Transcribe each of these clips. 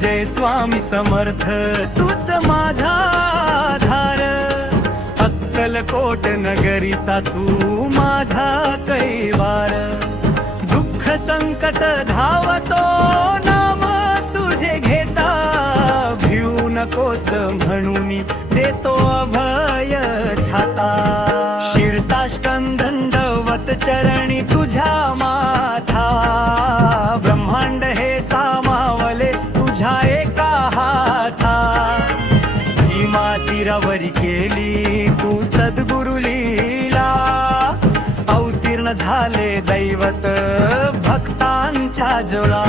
जय स्वामी समर्थ तूच माझा आधार. अक्कलकोट नगरीचा तू माझा कैवार. दुःख संकट धावतो नाम तुझे घेता. भिऊ नकोस म्हणून देतो अभय छाता. शिरसाष्टं दंडवत चरणी तुझ्या माथा. ब्रह्मांड भीमा केली तू सद्गुरु लीला. अवतीर्ण झाले दैवत भक्तांच्या जोळा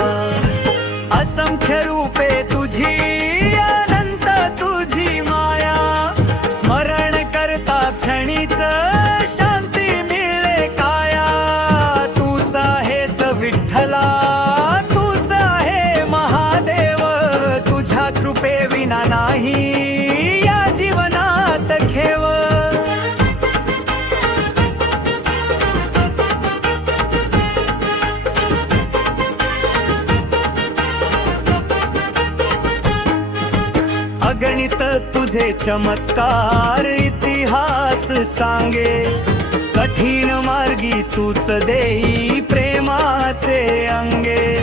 असंख्य रूपे तुझी अनंत तुझी माया. स्मरण करता क्षणीच शांती मिळे काया. तूच आहेस विठ्ठला तूच आहे महादेव. तुझ्या कृपे विना नाही. अगणित तुझे चमत्कार इतिहास सांगे. कठीण मार्गी तूच देई प्रेमाचे अंगे.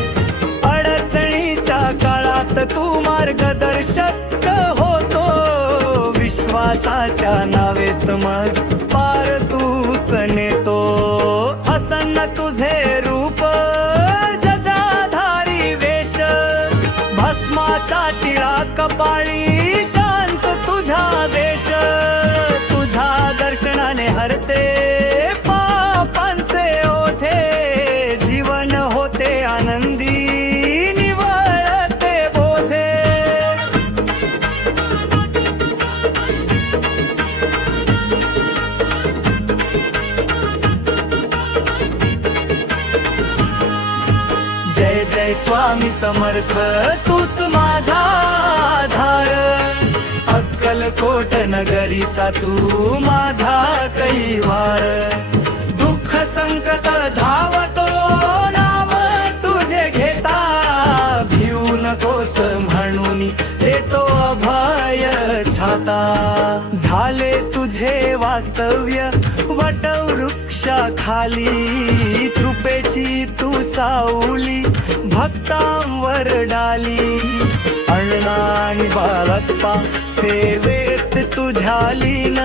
अडचणीच्या काळात तू मार्गदर्शक विश्वासाच्या नावेत मज पार तूच नेतो. हसन तुझे रूप जजाधारी वेश. भस्माचा टिळा कपाळी जय स्वामी समर्थ तूच माझा आधार. अक्कलकोट नगरीचा तू माझा कैवार. दुःख संकट धावतो नाम तुझे घेता. भिऊ नकोस म्हणून देतो अभय छाता. झाले तुझे वास्तव्य वटवृक्षा खाली कृपेची तू सावली भक्तांवर डाली. अण्णा आणि बाळप्पा सेवेत तुझ्या लीन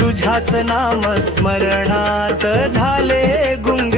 तुझ्याच नाम स्मरणात झाले गुंग.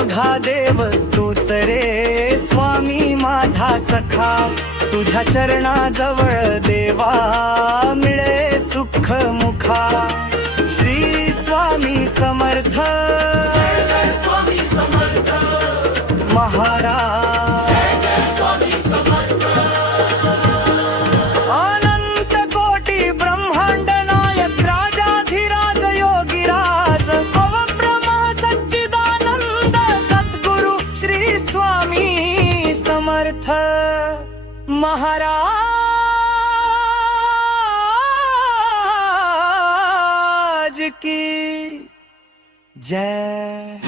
अवघा देव तूच रे. स्वामी माझा सखा तुझ्या चरणाजवळ देवा मिळे सुख मुखा. श्री स्वामी समर्थ. स्वामी समर्थ. महाराज महाराज की जय।